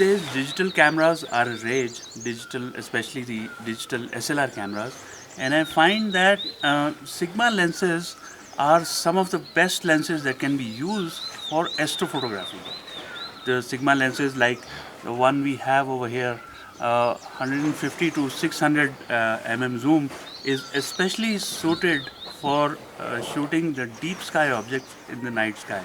days, digital cameras are a rage, especially the digital SLR cameras, and I find that Sigma lenses are some of the best lenses that can be used for astrophotography. The Sigma lenses, like the one we have over here, 150 to 600 zoom, is especially suited for shooting the deep sky objects in the night sky.